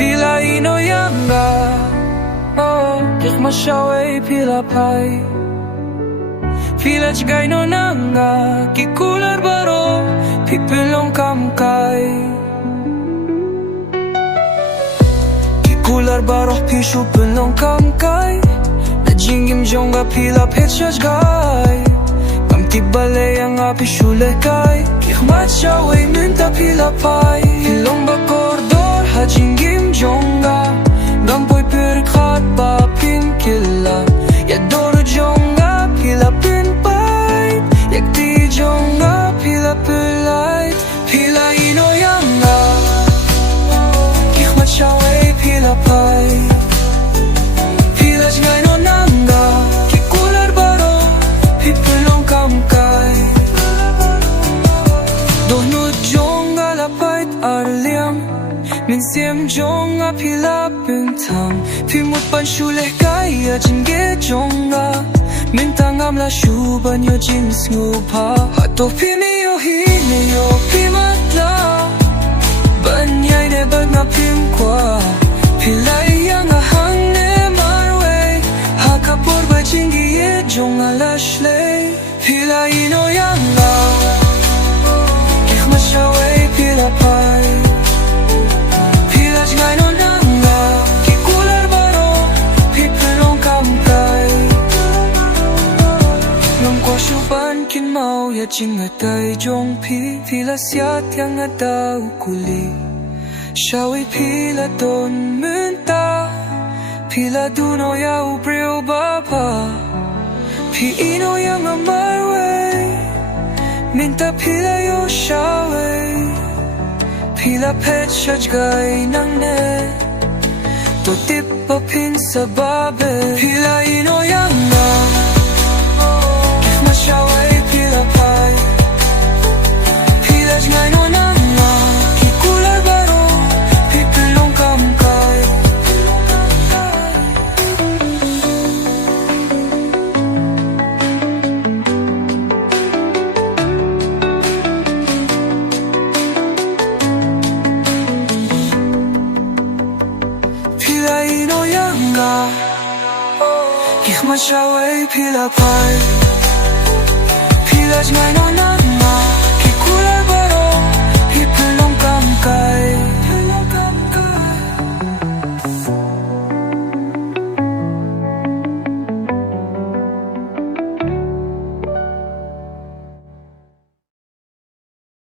Phi La Iehnoh khmat shawei Phi La phai Phi La jngai no nanga kular baroh pynlong kamkai kular baroh pishu pynlong kamkai na jingim jong Phi La phet jngai balei ang pishu lehkai khmat shawei minta Phi La phai phylong bakordor ha jingim jonga Ngam per khat ba pin killa ya dor jonga Phi La pai yak ti jonga Phi La pelai Phi La Iehnoh khmat shawei Phi La phai Phi La jngai no nanga kular baroh pynlong kamkai dohnu jonga la pait arliam min siem jonga Phi La bintang Phi mut pan shu lehkai ya jinge jonga min tangam la shu ban yo jin snu pa hato Phi mi yo hi ne yo Phi matla ban yai ne ban na pim kwa Phi La yang a hang ne marwe ha kapor ba jingi ye jonga la shlei Phi La Iehnoh khmat shawei Phi La phai Phi La jngai no nanga kular baroh pynlong kamkai ngam kwa shu ban kin mau ya jingai tai jong Phi La siat yang adau kuli shawei Phi La don minta Phi La duno ya ubreu baba Phi Iehnoh yang amarwe minta Phi La yo shawei Phi La phet jngai nang ne to tip pa pin sa babe Phi La Iehnoh khmat shawei Phi La phai Phi La jngai no nanga kular baroh pynlong kamkai Phi La Iehnoh khmat shawei Phi La phai Phi La jngai no nanga